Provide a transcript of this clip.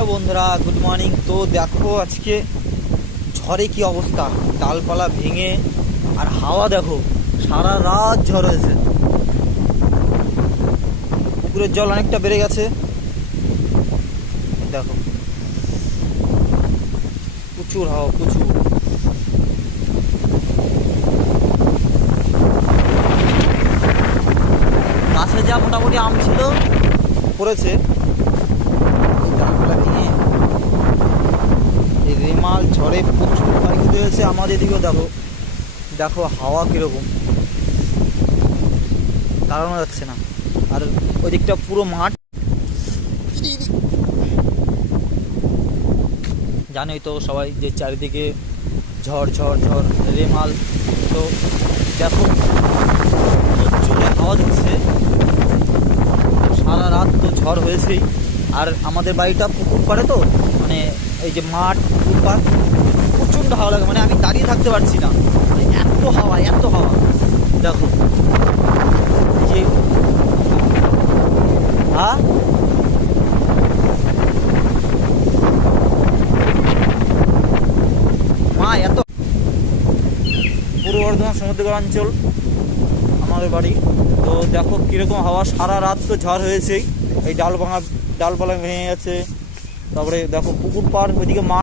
Hello বন্ধুরা good morning তো দেখো আজকে ঝড়ে কি অবস্থা? ডালপালা ভেঙে আর হাওয়া দেখো, সারা রাত ঝড় হয়েছে। পুকুরের জল অনেকটা বেড়ে গেছে। দেখো, প্রচুর হাওয়া, প্রচুর। গাছে যা মোটামুটি আম ছিল, পড়েছে। এই রেমাল ঝড়ে প্রচুর ক্ষয়ক্ষতি হয়েছে আমাদের এদিকেও দেখো দেখো হাওয়া কীরকম। দাঁড়ানো যাচ্ছে না। আর ওই দিকটা পুরো মাঠ। জানোই তো সবাই যে চারিদিকে ঝড় ঝড় ঝড়, রেমাল। তো দেখো জোরে হাওয়া দিচ্ছে সারা রাত তো ঝড় হয়েছেই। আর আমাদের বাড়িটা পুকুর পাড়ে তো মানে এই যে মাঠ, পুকুর পাড়, প্রচণ্ড হাওয়া লাগে মানে আমি দাঁড়িয়ে থাকতে পারছি না। মানে এত হাওয়া এত হাওয়া। দেখো। যে হ্যাঁ? মা, এত পূর্ব বর্ধমান সমুদ্রগড় অঞ্চল আমাদের বাড়ি। তো দেখো কীরকম হাওয়া, সারা রাত তো ঝড় হয়েছেই। এই ডাল ভাঙা ডালপালা ভেঙে গেছে। তারপরে দেখো পুকুর পাড় ওইদিকে মাঠ